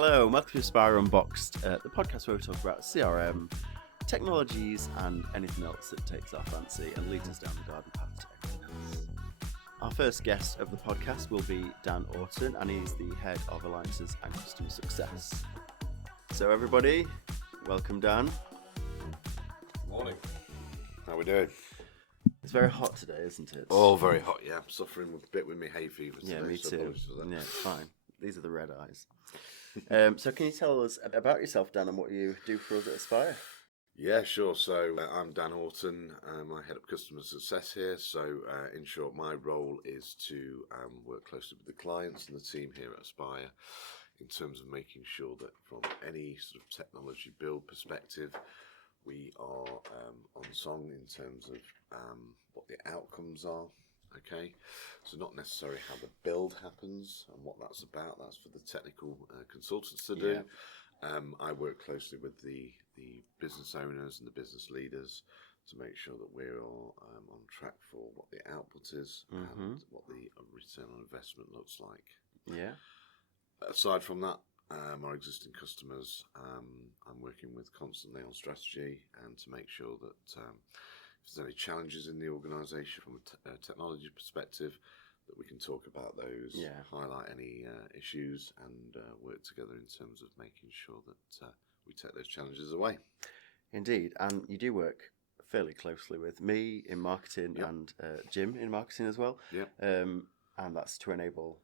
Hello, welcome to Aspire Unboxed, the podcast where we talk about CRM, technologies, and anything else that takes our fancy and leads us down the garden path to everything else. Our first guest of the podcast will be Dan Orton, and he's the head of Alliances and Customer Success. So, everybody, welcome, Dan. Morning. How are we doing? It's very hot today, isn't it? Oh, very hot, yeah. I'm suffering a bit with my hay fever today. Yeah, me so too. apologies for that. Yeah, it's fine. These are the red eyes. So can you tell us about yourself, Dan, and what you do for us at Aspire? Yeah, sure. So I'm Dan Orton. I head up customer success here. So in short, my role is to work closely with the clients and the team here at Aspire in terms of making sure that from any sort of technology build perspective, we are on song in terms of what the outcomes are. Okay, so not necessarily how the build happens and what that's about. That's for the technical consultants to do. Yeah. I work closely with the business owners and the business leaders to make sure that we're all on track for what the output is and what the return on investment looks like. Yeah. Aside from that, our existing customers, I'm working with constantly on strategy and to make sure that if there's any challenges in the organisation from a technology perspective, that we can talk about those, highlight any issues, and work together in terms of making sure that we take those challenges away. Indeed, and you do work fairly closely with me in marketing and Jim in marketing as well. And that's to enable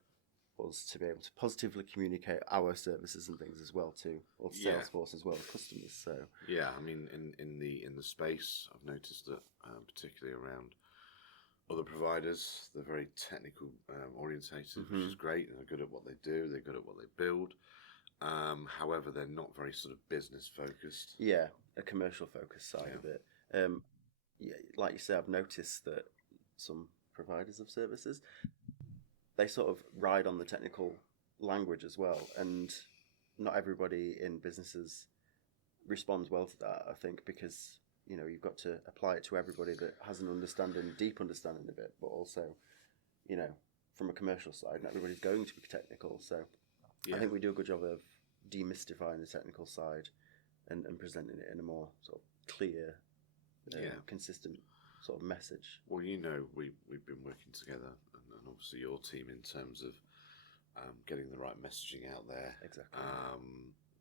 us to be able to positively communicate our services and things as well to Salesforce as well as customers. So I mean in the space, I've noticed that particularly around other providers, they're very technical orientated, which is great, and they're good at what they do, they're good at what they build. However, they're not very sort of business focused. Yeah, a commercial focused side of it. Like you said, I've noticed that some providers of services, they sort of ride on the technical language as well, and not everybody in businesses responds well to that, I think, because you've got to apply it to everybody that has an deep understanding of it, but also from a commercial side, not everybody's going to be technical. So I think we do a good job of demystifying the technical side and presenting it in a more sort of clear, consistent sort of message. Well, we've been working together, and obviously your team, in terms of getting the right messaging out there. Exactly.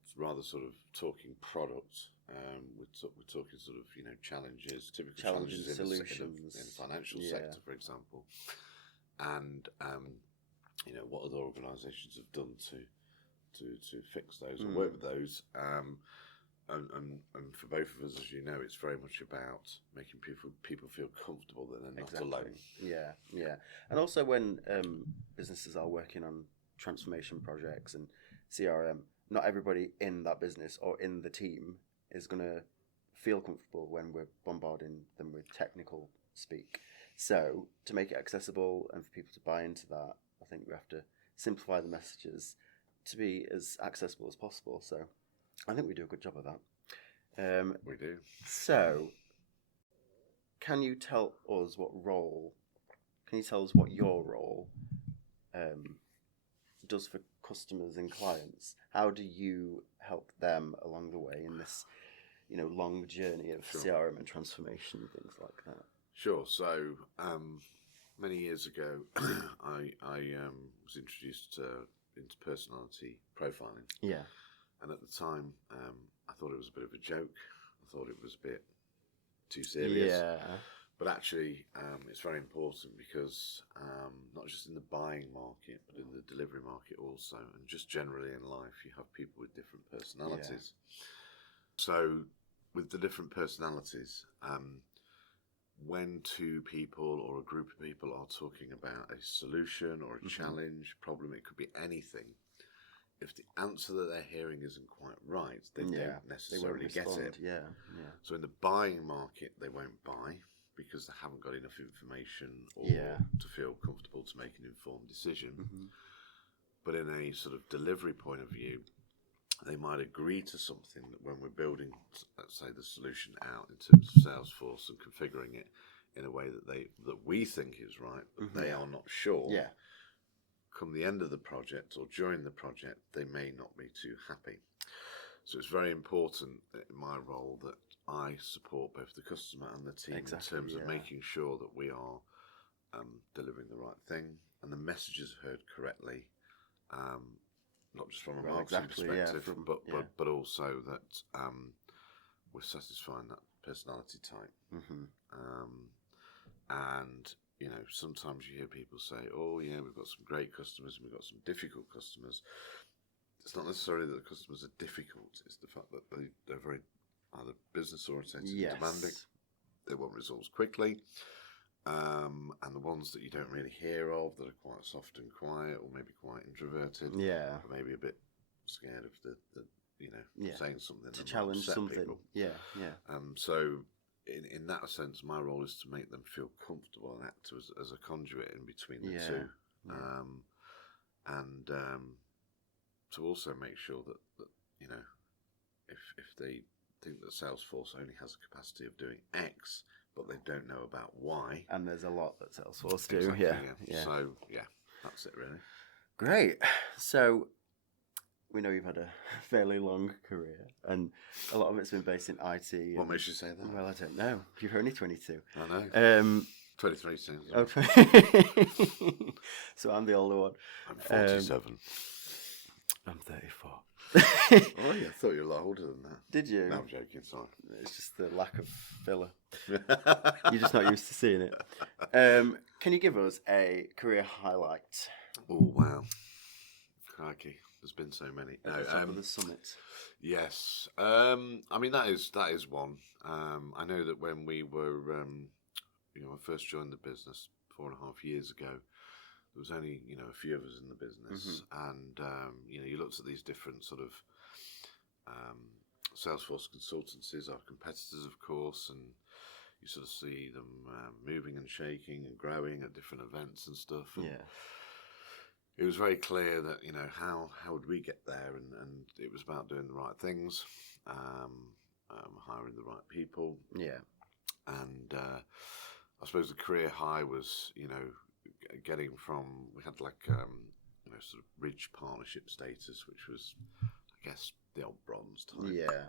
It's rather sort of talking product. We're talking sort of challenges, typical challenges in solutions in the financial sector, for example, and what other organisations have done to fix those and work with those. And for both of us, as you know, it's very much about making people feel comfortable that they're not alone. Yeah. And also when businesses are working on transformation projects and CRM, not everybody in that business or in the team is going to feel comfortable when we're bombarding them with technical speak. So to make it accessible and for people to buy into that, I think we have to simplify the messages to be as accessible as possible. So I think we do a good job of that. We do. So, can you tell us what your role does for customers and clients? How do you help them along the way in this, long journey of CRM and transformation and things like that? Sure. So, many years ago, I was introduced into personality profiling. Yeah. And at the time, I thought it was a bit of a joke. I thought it was a bit too serious. Yeah. But actually, it's very important because not just in the buying market, but in the delivery market also, and just generally in life, you have people with different personalities. So with the different personalities, when two people or a group of people are talking about a solution or a challenge, problem, it could be anything. If the answer that they're hearing isn't quite right, they don't necessarily get it. Yeah. So in the buying market, they won't buy because they haven't got enough information or to feel comfortable to make an informed decision. But in a sort of delivery point of view, they might agree to something that when we're building, let's say, the solution out in terms of Salesforce and configuring it in a way that we think is right, but they are not sure. come the end of the project or during the project, they may not be too happy. So it's very important in my role that I support both the customer and the team in terms of making sure that we are delivering the right thing and the message is heard correctly, not just from a marketing perspective, but also that we're satisfying that personality type. And you know, sometimes you hear people say, "Oh, yeah, we've got some great customers and we've got some difficult customers." It's not necessarily that the customers are difficult; it's the fact that they're very either business oriented, and demanding. They want results quickly, and the ones that you don't really hear of that are quite soft and quiet, or maybe quite introverted, or maybe a bit scared of the saying something to challenge something. People. So in that sense, my role is to make them feel comfortable and act as a conduit in between the two, and to also make sure that you know, if they think that Salesforce only has a capacity of doing X, but they don't know about Y, and there's a lot that Salesforce do. Exactly, So that's it really. Great. So we know you've had a fairly long career, and a lot of it's been based in IT. What makes you say that? Well, I don't know. You're only 22. I know. 23 sounds. Okay. So I'm the older one. I'm 47. I'm 34. Oh, yeah, I thought you were a lot older than that. Did you? No, I'm joking, sorry. It's just the lack of filler. You're just not used to seeing it. Can you give us a career highlight? Oh, wow. Crikey. There's been so many. At the top of the summit. Yes. I mean, that is one. I know that when we were, I first joined the business 4.5 years ago, there was only, a few of us in the business. And, you looked at these different sort of Salesforce consultancies, our competitors, of course, and you sort of see them moving and shaking and growing at different events and stuff. And it was very clear that, how would we get there? And it was about doing the right things, hiring the right people. And I suppose the career high was, getting from, we had like, sort of bridge partnership status, which was, I guess, the old bronze type.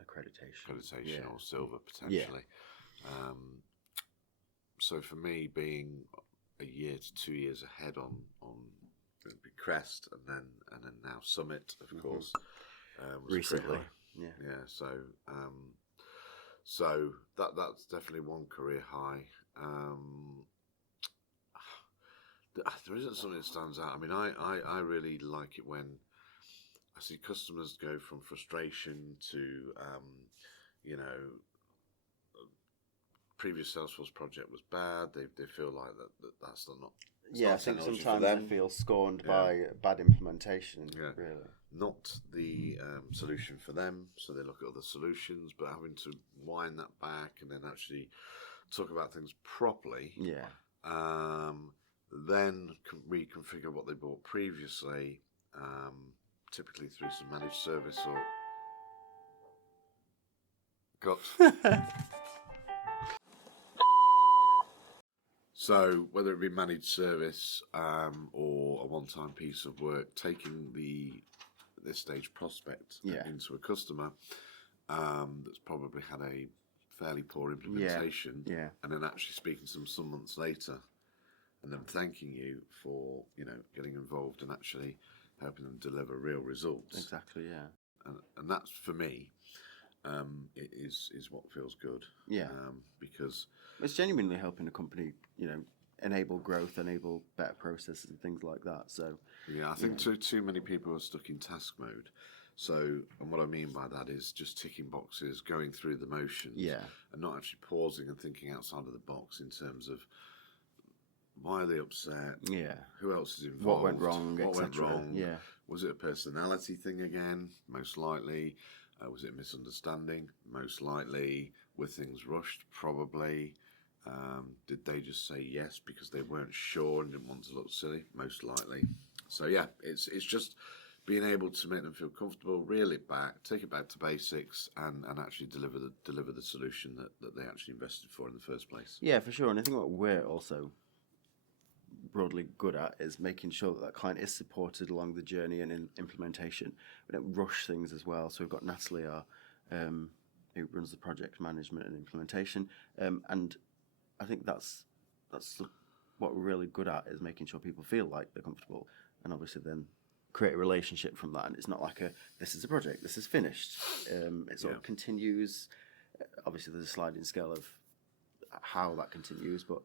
Accreditation or silver potentially. So for me, being a year to 2 years ahead on Crest and then now Summit, of course, was recently. So that's definitely one career high. There isn't something that stands out. I mean, I really like it when I see customers go from frustration to, previous Salesforce project was bad. They feel like that's not. I think sometimes they feel scorned by bad implementation. Really, not the solution for them. So they look at other solutions, but having to wind that back and then actually talk about things properly. Then reconfigure what they bought previously, typically through some managed service or So whether it be managed service or a one-time piece of work, taking this stage prospect into a customer that's probably had a fairly poor implementation, and then actually speaking to them some months later, and them thanking you for getting involved and actually helping them deliver real results. Exactly, and that's for me. It is what feels good. Because it's genuinely helping a company, enable growth, enable better processes and things like that. So I think too many people are stuck in task mode. So, and what I mean by that is just ticking boxes, going through the motions, and not actually pausing and thinking outside of the box in terms of why are they upset? Who else is involved? What went wrong? What went wrong? Was it a personality thing again? Most likely. Was it a misunderstanding? Most likely. Were things rushed? Probably. Did they just say yes because they weren't sure and didn't want to look silly? Most likely. So it's just being able to make them feel comfortable, reel it back, take it back to basics, and actually deliver the solution that they actually invested for in the first place. Yeah, for sure. And I think what we're also broadly good at is making sure that that client is supported along the journey and in implementation. We don't rush things as well. So we've got Natalie, our who runs the project management and implementation, and I think that's what we're really good at, is making sure people feel like they're comfortable, and obviously then create a relationship from that. And it's not like this is a project, this is finished. It sort of continues. Obviously, there's a sliding scale of how that continues, but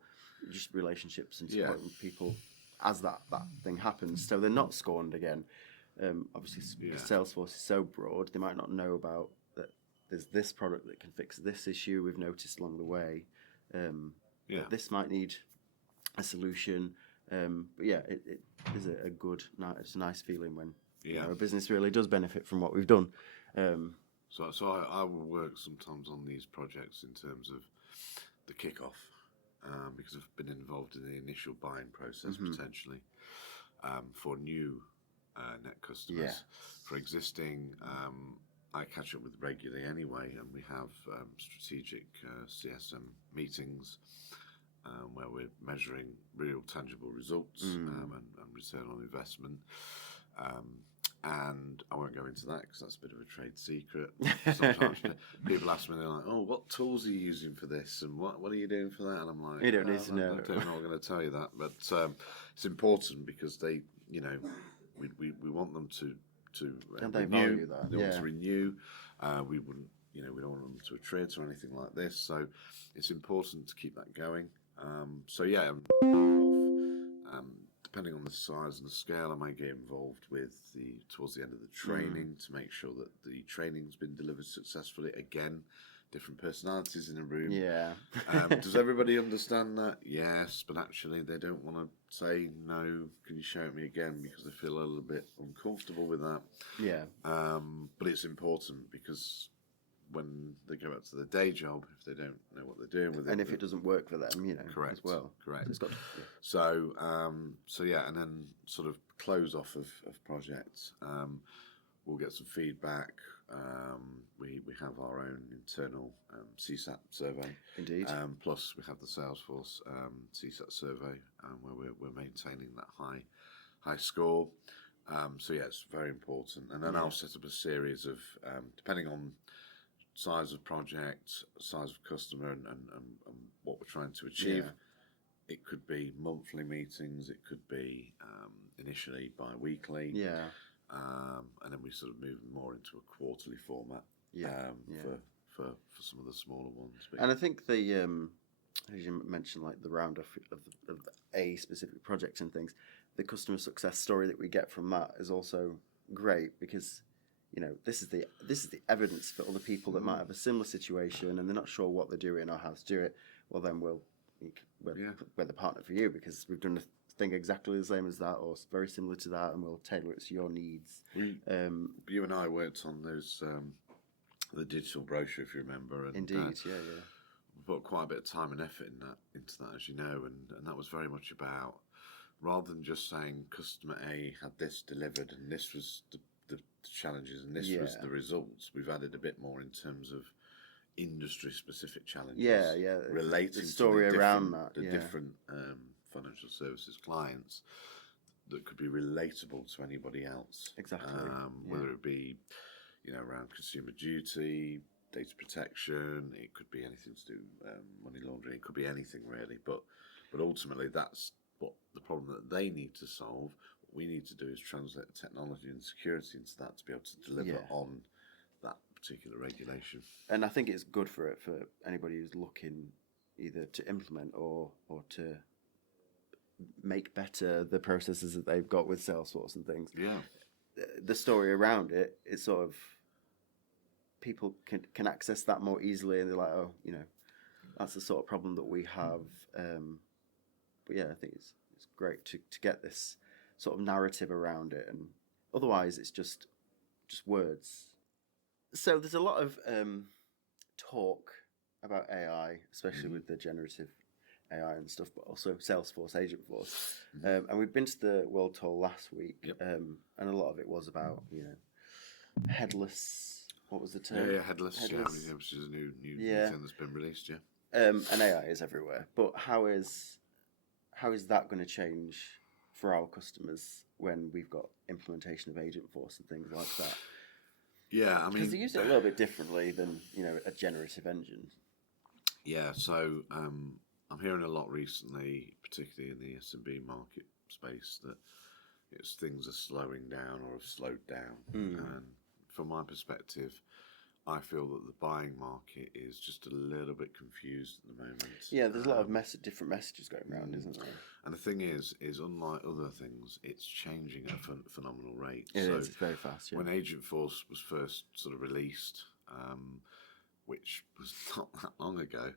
just relationships and supporting people as that thing happens, so they're not scorned again. Obviously, Salesforce is so broad, they might not know about that. There's this product that can fix this issue we've noticed along the way. But this might need a solution. But yeah, it is a good, it's a nice feeling when a business really does benefit from what we've done. So I will work sometimes on these projects in terms of the kickoff, because I've been involved in the initial buying process potentially for new net customers. Yeah. For existing, I catch up with regularly anyway, and we have strategic CSM meetings where we're measuring real tangible results and return on investment. And I won't go into that because that's a bit of a trade secret. Sometimes people ask me, they're like, "Oh, what tools are you using for this? And what are you doing for that?" And I'm like, "You don't need to know. I'm not going to tell you that." But it's important because they, we want them to And they renew. value that. They want to renew. We wouldn't, we don't want them to attrit or anything like this. So it's important to keep that going. Depending on the size and the scale, I might get involved with towards the end of the training to make sure that the training's been delivered successfully. Again, different personalities in a room. Yeah. Does everybody understand that? Yes, but actually they don't want to say, "No, can you show it me again?" because they feel a little bit uncomfortable with that. Yeah. But it's important because when they go out to their day job, if they don't know what they're doing with it, and if it doesn't work for them, correct, as well. Correct. So it's got and then sort of close off of projects. We'll get some feedback. We have our own internal CSAT survey. Indeed. Plus we have the Salesforce CSAT survey where we're maintaining that high score. It's very important. And then I'll set up a series of depending on size of project, size of customer, and what we're trying to achieve. Yeah. It could be monthly meetings. It could be initially bi-weekly. Yeah. And then we sort of move more into a quarterly format. For some of the smaller ones. And I think the as you mentioned, like the round of a specific project and things, the customer success story that we get from that is also great because. This is the evidence for other people that might have a similar situation and they're not sure what they're doing or how to do it. Well, then we're the partner for you because we've done a thing exactly the same as that or very similar to that, and we'll tailor it to your needs. You and I worked on those the digital brochure, if you remember. And, Indeed, We put quite a bit of time and effort into that, as you know, and that was very much about rather than just saying customer A had this delivered and this was the challenges and this was the results. We've added a bit more in terms of industry-specific challenges. Relating the story to around that. The different financial services clients that could be relatable to anybody else. Exactly. Whether it be, around consumer duty, data protection. It could be anything to do money laundering. It could be anything really. But ultimately, that's what the problem that they need to solve. What we need to do is translate the technology and security into that to be able to deliver on that particular regulation. And I think it's good for anybody who's looking either to implement or to make better the processes that they've got with Salesforce and things. Yeah. The story around it is sort of people can access that more easily, and they're like, oh, that's the sort of problem that we have. But yeah, I think it's great to get this sort of narrative around it, and otherwise it's just words. So there's a lot of talk about AI, especially with the generative AI and stuff, but also Salesforce, Agentforce. And we've been to the World Tour last week, and a lot of it was about, headless. What was the term? Yeah, headless. Yeah, which is a new thing that's been released. Yeah. And AI is everywhere. But how how is that going to change for our customers when we've got implementation of Agentforce and things like that? Yeah, I mean, because they use it a little bit differently than a generative engine. Yeah, so I'm hearing a lot recently, particularly in the SMB market space, that things are slowing down or have slowed down. And from my perspective, I feel that the buying market is just a little bit confused at the moment. Yeah, there's a lot of different messages going around, isn't there? And the thing is unlike other things, it's changing at a phenomenal rate. It's very fast. Yeah. When Agentforce was first sort of released, which was not that long ago,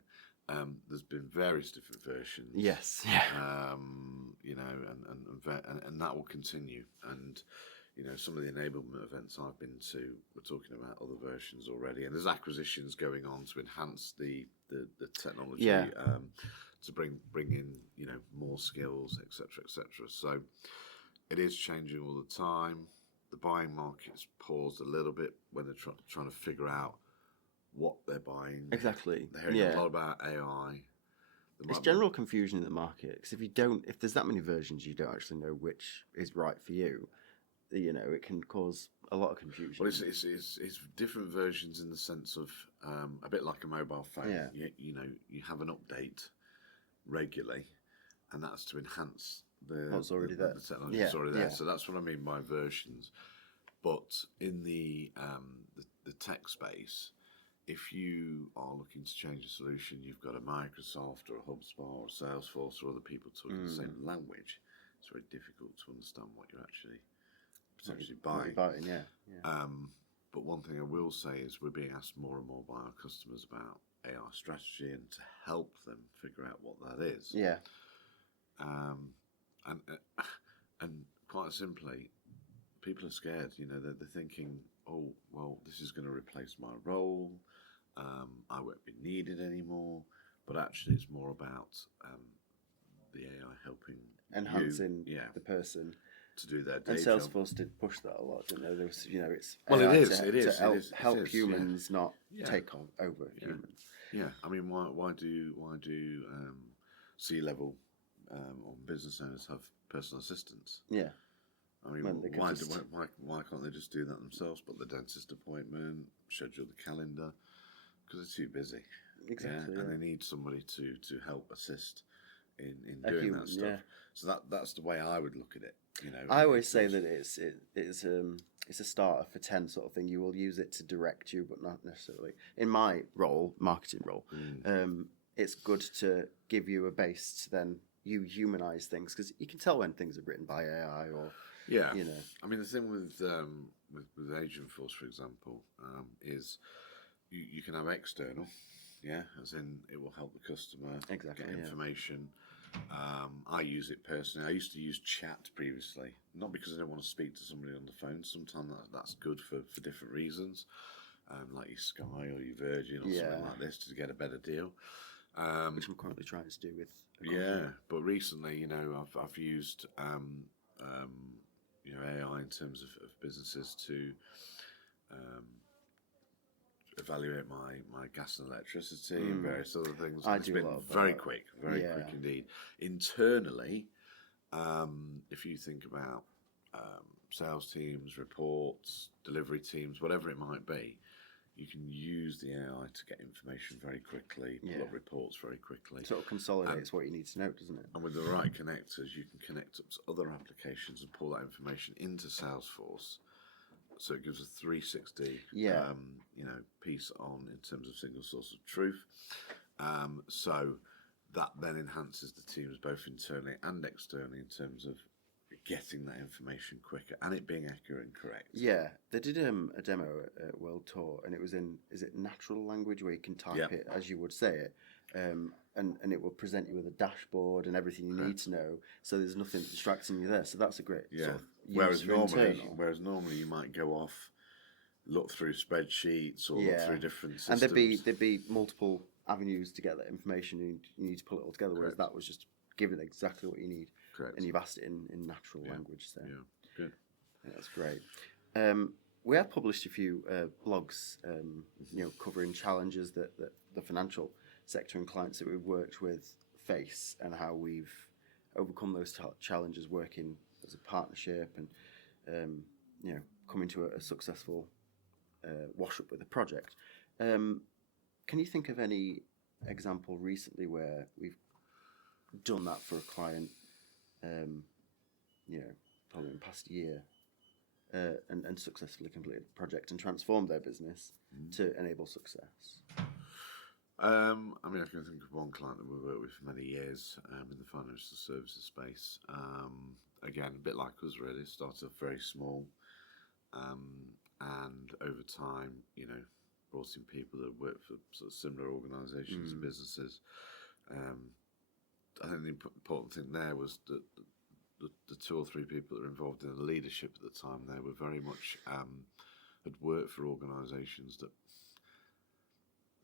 there's been various different versions. Yes. Yeah. You know, and that will continue. And you know, some of the enablement events I've been to, we're talking about other versions already, and there's acquisitions going on to enhance the technology, to bring in, you know, more skills, etc., etc. So it is changing all the time. The buying market's paused a little bit when they're trying to figure out what they're buying. Exactly. They're hearing a lot about AI. There's general confusion in the market because if there's that many versions, you don't actually know which is right for you. You know, it can cause a lot of confusion. Well, it's different versions in the sense of a bit like a mobile phone. Yeah. You know, you have an update regularly, and that's to enhance the technology that's already there. So that's what I mean by versions. But in the tech space, if you are looking to change a solution, you've got a Microsoft or a HubSpot or a Salesforce or other people talking the same language. It's very difficult to understand what you're actually potentially buying. But one thing I will say is we're being asked more and more by our customers about AI strategy and to help them figure out what that is. Yeah. And quite simply, people are scared. You know, they're thinking, oh, well, this is going to replace my role. I won't be needed anymore. But actually, it's more about the AI helping enhancing the person to do their day and job. Salesforce did push that a lot, didn't they? There was, you know, it's AI it is to help humans, not take over humans. Yeah, I mean, why do C-level or business owners have personal assistants? Yeah. I mean, why can't they just do that themselves? Book the dentist appointment, schedule the calendar, because they're too busy. Exactly. And they need somebody to help assist in doing that stuff. Yeah. So that's the way I would look at it. You know, I always say that it's a starter for 10 sort of thing. You will use it to direct you, but not necessarily. In my role, marketing role, it's good to give you a base to then you humanize things, because you can tell when things are written by AI or you know. I mean, the thing with Agentforce, for example, is you can have external, as in it will help the customer get information. I use it personally. I used to use chat previously, not because I don't want to speak to somebody on the phone. Sometimes that's good for different reasons, like your Sky or your Virgin or something like this, to get a better deal. Which I'm currently trying to do with. But recently, you know, I've used you know, AI in terms of businesses to evaluate my gas and electricity and various other things. It's been very quick indeed. Internally, if you think about sales teams, reports, delivery teams, whatever it might be, you can use the AI to get information very quickly, pull up reports very quickly. It sort of consolidates what you need to know, doesn't it? And with the right connectors, you can connect up to other applications and pull that information into Salesforce. So it gives a 360 you know, piece on in terms of single source of truth. So that then enhances the teams both internally and externally in terms of getting that information quicker and it being accurate and correct. Yeah, they did a demo at World Tour, and it was in, is it natural language, where you can type it as you would say it, and it will present you with a dashboard and everything you need to know, so there's nothing distracting you there. So that's a great sort of whereas normally you might go off, look through spreadsheets or look through different systems. And there'd be multiple avenues to get that information, and you need to pull it all together, whereas that was just given exactly what you need. Correct. And you've asked it in natural language. So good. Yeah, that's great. We have published a few blogs, you know, covering challenges that the financial sector and clients that we've worked with face, and how we've overcome those challenges working as a partnership and coming to a successful wash up with the project. Can you think of any example recently where we've done that for a client, probably in the past year, and successfully completed the project and transformed their business to enable success? I can think of one client that we worked with for many years in the financial services space. Again, a bit like us really, started off very small, and over time, brought in people that work for sort of similar organisations and businesses. I think the important thing there was that the 2 or 3 people that were involved in the leadership at the time there were very much had worked for organisations that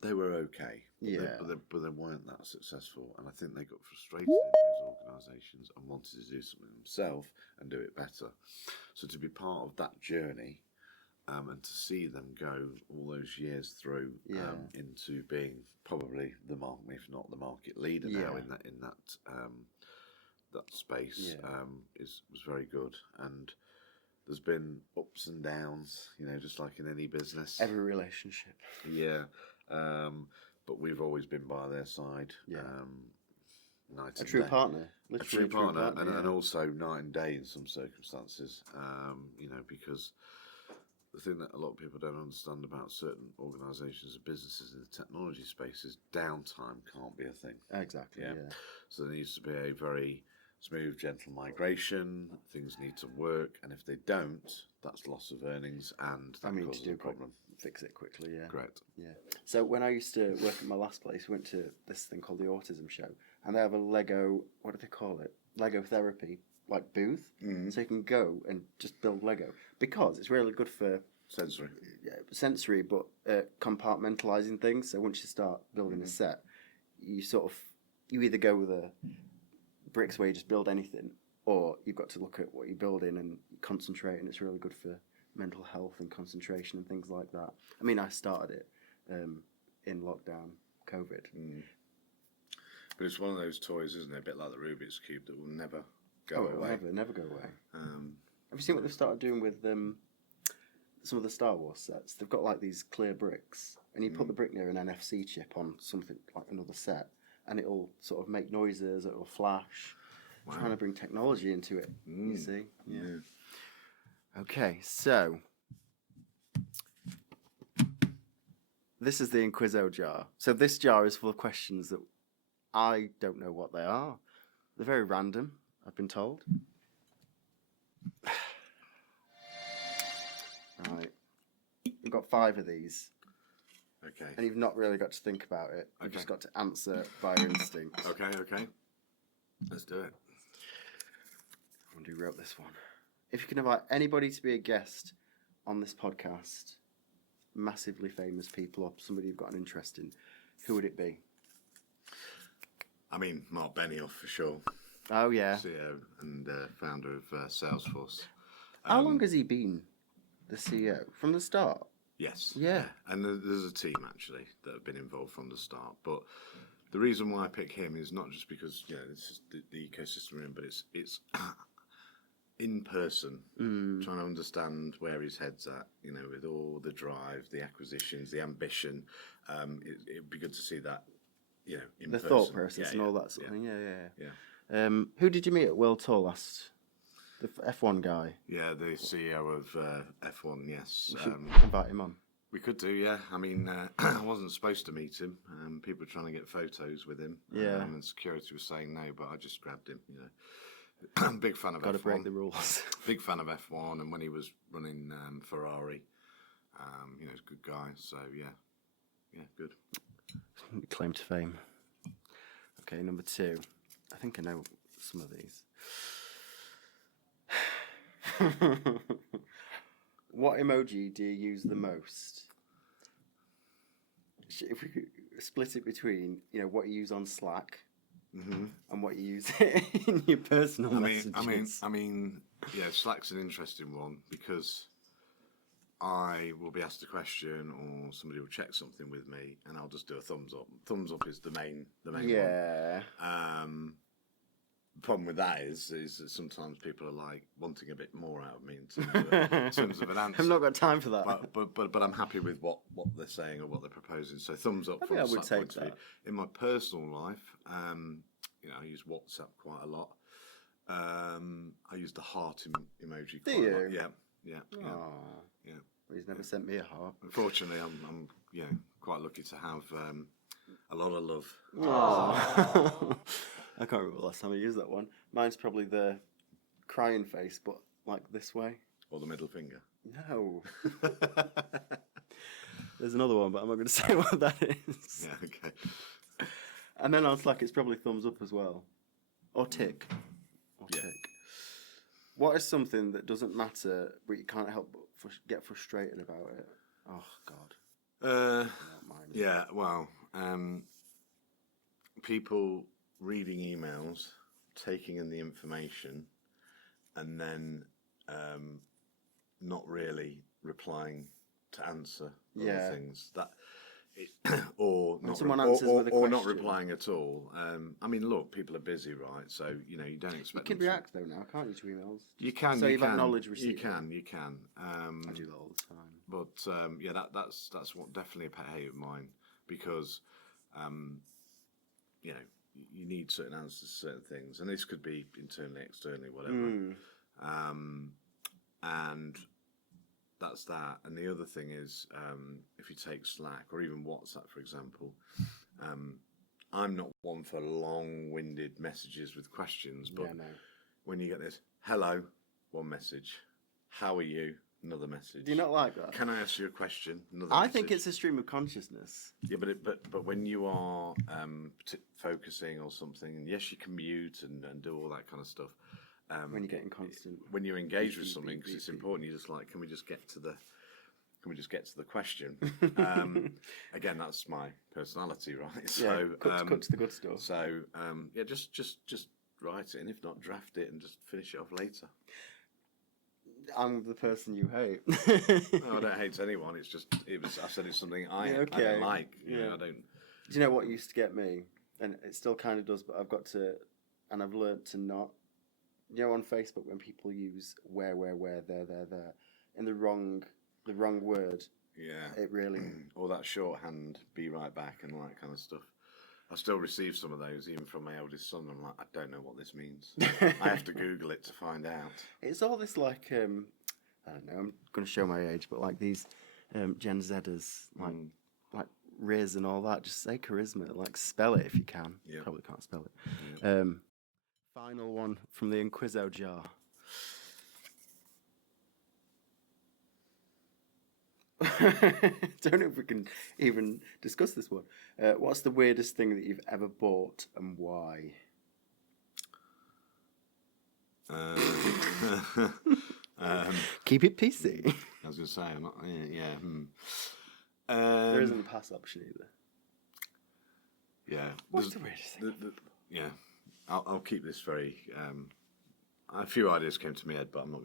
they were okay, but they weren't that successful, and I think they got frustrated in those organisations and wanted to do something themselves and do it better. So to be part of that journey, and to see them go all those years through into being probably the market, if not the market leader now in that space, was very good. And there's been ups and downs, just like in any business. Every relationship. Yeah. But we've always been by their side. Night a true partner. Literally a true partner. And also night and day in some circumstances, because the thing that a lot of people don't understand about certain organisations and businesses in the technology space is downtime can't be a thing. Exactly, yeah. So there needs to be a very smooth, gentle migration. Things need to work, and if they don't, that's loss of earnings, and that causes a problem. Fix it quickly, yeah. Correct. Yeah. So when I used to work at my last place, we went to this thing called the Autism Show, and they have a Lego, what do they call it? Lego therapy, like booth. So you can go and just build Lego, because it's really good for sensory, but compartmentalizing things. So once you start building a set, you either go with a bricks where you just build anything, or you've got to look at what you're building and concentrate, and it's really good for mental health and concentration and things like that. I mean, I started it in lockdown, COVID. But it's one of those toys, isn't it? A bit like the Rubik's Cube that will never go away. Never go away. Have you seen what they've started doing with some of the Star Wars sets? They've got like these clear bricks, and you put the brick near an NFC chip on something like another set, and it'll sort of make noises, it'll flash. Wow. Trying to bring technology into it, you see? Yeah. Okay, so this is the Inquiz-O-Jar. So this jar is full of questions that I don't know what they are. They're very random, I've been told. Right. We've got 5 of these. Okay. And you've not really got to think about it. You've just got to answer by instinct. Okay. Let's do it. I wonder who wrote this one. If you can invite anybody to be a guest on this podcast, massively famous people or somebody you've got an interest in, who would it be? I mean, Mark Benioff for sure. Oh, yeah. CEO and founder of Salesforce. How long has he been the CEO? From the start? Yes. Yeah. And there's a team, actually, that have been involved from the start. But the reason why I pick him is not just because, this is the ecosystem we're in, but it's in person, trying to understand where his head's at, with all the drive, the acquisitions, the ambition. It'd be good to see that, in the person. Thought process and all that sort of thing. Yeah. Who did you meet at World Tour last? The F1 guy. Yeah, the CEO of F1, yes. We should invite him on. We could do, yeah. I mean, I wasn't supposed to meet him. People were trying to get photos with him. Yeah. And security was saying no, but I just grabbed him, Big fan of F1. Got to break the rules. Big fan of F1, and when he was running Ferrari, he's a good guy. So yeah, good. Claim to fame. Okay, number 2. I think I know some of these. What emoji do you use the most? If we could split it between, what you use on Slack. And what you use in your personal messages. I mean, Slack's an interesting one because I will be asked a question or somebody will check something with me, and I'll just do a thumbs up. Thumbs up is the main one. problem with that is that sometimes people are like wanting a bit more out of me in terms of an answer. I've not got time for that. But I'm happy with what they're saying or what they're proposing. So thumbs up from I a would Slack take point of view. In my personal life, I use WhatsApp quite a lot. I use the heart emoji quite a lot. Yeah. He's never sent me a heart. Unfortunately, I'm quite lucky to have a lot of love. Aww. I can't remember the last time I used that one. Mine's probably the crying face, but like this way. Or the middle finger. No. There's another one, but I'm not going to say what that is. Yeah, okay. And then on Slack, it's probably thumbs up as well. Or tick. Tick. What is something that doesn't matter, but you can't help but get frustrated about it? Oh, God. Yeah, well, people reading emails, taking in the information, and then not really replying to answer other things. Or not replying at all. I mean, look, people are busy, right? So you don't expect. You can react though now, can't you, to emails? You can. So you've acknowledged receipt. You can. I do that all the time. But that's what definitely a pet hate of mine, because you need certain answers to certain things, and this could be internally, externally, whatever. And that's that. And the other thing is, if you take Slack or even WhatsApp, for example, I'm not one for long-winded messages with questions, but when you get this, hello, one message, how are you, another message. Do you not like that? Can I ask you a question? Another I message. think it's a stream of consciousness. Yeah, but when you are focusing or something, and yes, you can mute and do all that kind of stuff. When you're getting constant. When you engage with something, because it's important, you're just like, can we just get to the question? Again, that's my personality, right? So cut to the good stuff. So just write it, and if not, draft it and just finish it off later. I'm the person you hate. No, I don't hate anyone. I said it's something I don't like. I don't. Do you know what used to get me? And it still kind of does, but I've learnt to not. On Facebook when people use where, there, in the wrong word. Yeah. It really. Or that shorthand, be right back, and all that kind of stuff. I still receive some of those, even from my eldest son. I'm like, I don't know what this means. I have to Google it to find out. It's all this like, I don't know, I'm going to show my age, but like these Gen Zers, like Riz and all that, just say charisma, like spell it if you can. Yep. Probably can't spell it. Yep. Final one from the Inquiz-O-Jar. Don't know if we can even discuss this one. What's the weirdest thing that you've ever bought and why? Keep it PC. I was going to say, I'm not. There isn't a pass option either. Yeah. What's the weirdest thing? I'll keep this very. A few ideas came to my head, but I'm not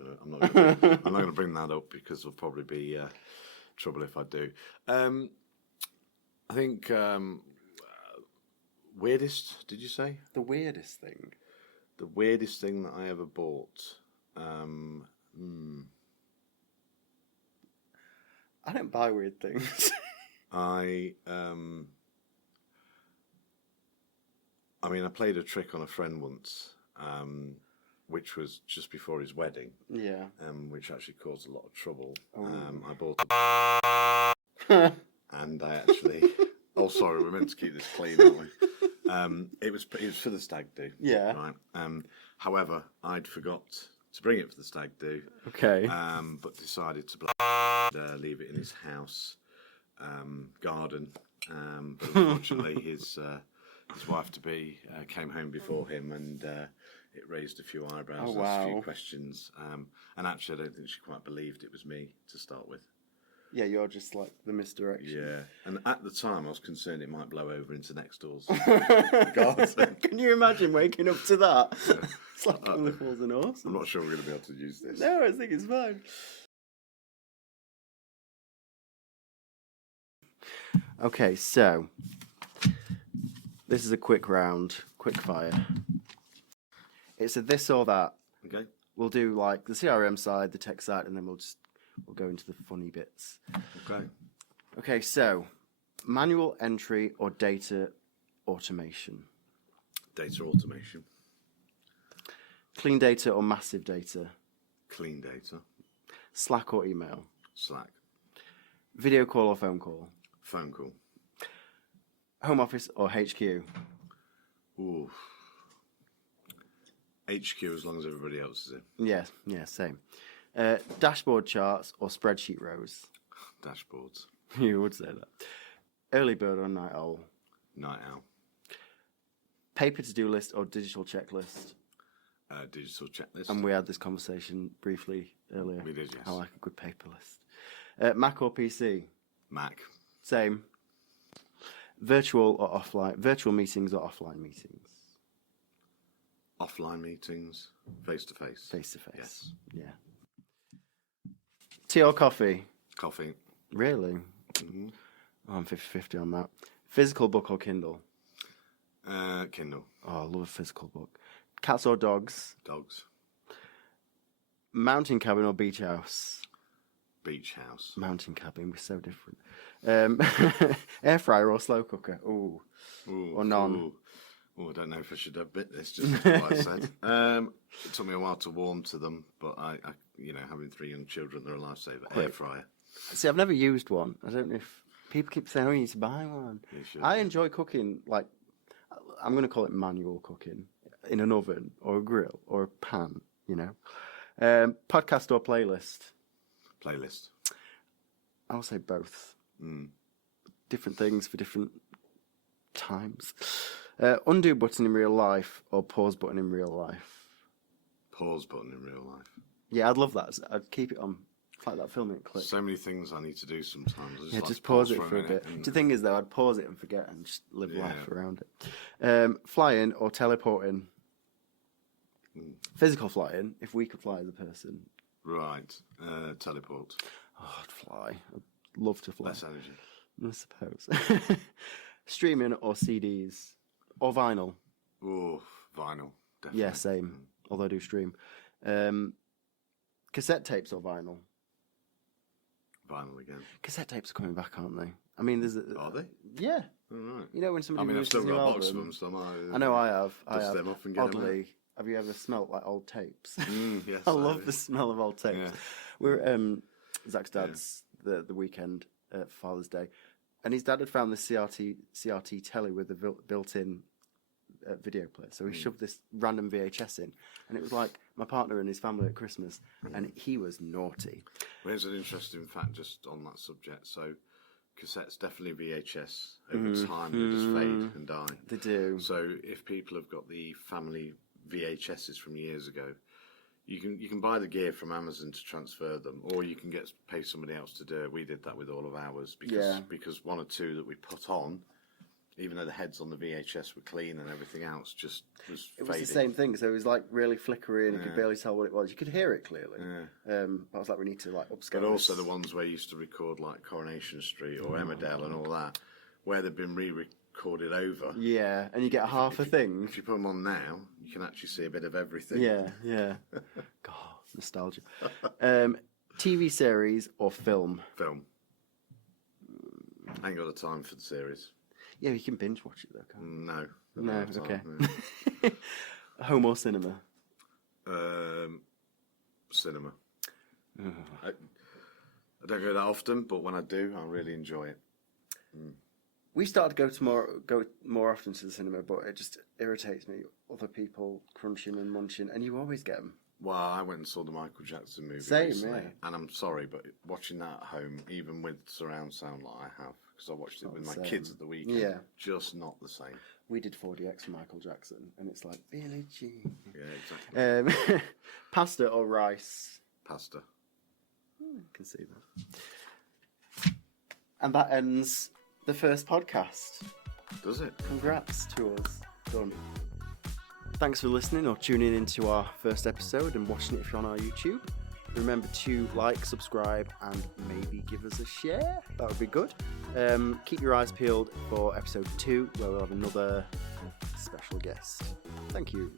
going to bring that up because there'll probably be trouble if I do. I think weirdest. Did you say the weirdest thing? The weirdest thing that I ever bought. I don't buy weird things. I played a trick on a friend once, which was just before his wedding. Yeah. Which actually caused a lot of trouble. Oh. I bought it. And I actually... Oh, sorry, we're meant to keep this clean, aren't we? It was for the stag do. Yeah. Right. However, I'd forgot to bring it for the stag do. Okay. But decided to leave it in his house garden. But unfortunately, his wife-to-be came home before him, and it raised a few eyebrows, asked a few questions. And actually, I don't think she quite believed it was me to start with. Yeah, you're just like the misdirection. Yeah, and at the time I was concerned it might blow over into next door's. God, can you imagine waking up to that? Yeah. It's like only falls an horse. I'm not sure we're going to be able to use this. No, I think it's fine. Okay, so this is a quick round, quick fire. It's a this or that. Okay. We'll do like the CRM side, the tech side, and then we'll go into the funny bits. Okay. Okay, so manual entry or data automation? Data automation. Clean data or massive data? Clean data. Slack or email? Slack. Video call or phone call? Phone call. Home office or HQ? Ooh. HQ as long as everybody else is in. Yeah, same. Dashboard charts or spreadsheet rows? Dashboards. You would say that. Early bird or night owl? Night owl. Paper to-do list or digital checklist? Digital checklist. And we had this conversation briefly earlier. We did, yes. I like a good paper list. Mac or PC? Mac. Same. Virtual or offline? Virtual meetings or offline meetings? Offline meetings. Face to face. Face to face. Yes. Yeah. Tea or coffee? Coffee. Really? Mm-hmm. Oh, I'm 50-50 on that. Physical book or Kindle? Kindle. Oh, I love a physical book. Cats or dogs? Dogs. Mountain cabin or beach house? Beach house. Mountain cabin, we're so different. Air fryer or slow cooker? Ooh. Or none? Ooh. Oh, I don't know if I should have bit this, just what I said. It took me a while to warm to them, but I having 3 young children, they're a lifesaver. Air fryer. See, I've never used one. I don't know if people keep saying, "Oh, you need to buy one." I enjoy cooking, like I'm going to call it manual cooking, in an oven or a grill or a pan. Podcast or playlist? Playlist. I'll say both. Different things for different times. Undo button in real life or pause button in real life? Pause button in real life. Yeah, I'd love that. I'd keep it on. It's like that filming clip. So many things I need to do sometimes. I Just like pause it for a minute bit. and- The thing is, though, I'd pause it and forget and just live life around it. Flying or teleporting? Physical flying, if we could fly as a person. Right. Teleport. Oh, I'd fly. I'd love to fly. Less energy. I suppose. Streaming or CDs? Or vinyl? Oh, vinyl. Definitely. Yeah, same. Although I do stream. Cassette tapes or vinyl? Vinyl again. Cassette tapes are coming back, aren't they? I mean, there's Are they? Yeah. All right. You know when somebody I've releases still a new got a box of album? them, so I might. I know I have. Dust them off and get them out. Oddly, have you ever smelt like old tapes? Yes, I love the smell of old tapes. Yeah. We're at Zach's dad's the weekend for Father's Day, and his dad had found this CRT telly with a built-in video player. So he shoved this random VHS in, and it was like my partner and his family at Christmas, and he was naughty. Well, here's an interesting fact just on that subject. So, cassettes definitely VHS. Over time, they just fade and die. They do. So, if people have got the family VHSs from years ago, you can buy the gear from Amazon to transfer them, or you can pay somebody else to do it. We did that with all of ours because one or two that we put on, even though the heads on the VHS were clean and everything else, just was It was fading. the same thing. So it was like really flickering. You could barely tell what it was. You could hear it clearly. But I was like, we need to like upscale. But also the ones where you used to record like Coronation Street or Emmerdale and all that, where they've been re-recorded over. Yeah, and you get half a thing. If you put them on now, you can actually see a bit of everything. Yeah. God, nostalgia. TV series or film? Film. I ain't got the time for the series. Yeah, you can binge watch it though, can't you? No. No, okay. No. Home or cinema? Cinema. I don't go that often, but when I do, I really enjoy it. We started to go more often to the cinema, but it just irritates me. Other people crunching and munching, and you always get them. Well, I went and saw the Michael Jackson movie Same, recently, yeah. and I'm sorry, but watching that at home, even with surround sound like I have, because I watched it with my kids at the weekend, just not the same. We did 4DX for Michael Jackson, and it's like, Billie Jean. Yeah, exactly. Pasta or rice? Pasta. I can see that. And that ends the first podcast. Does it? Congrats to us. Done. Thanks for listening or tuning into our first episode and watching it if you're on our YouTube. Remember to like, subscribe, and maybe give us a share. That would be good. Keep your eyes peeled for episode 2, where we'll have another special guest. Thank you.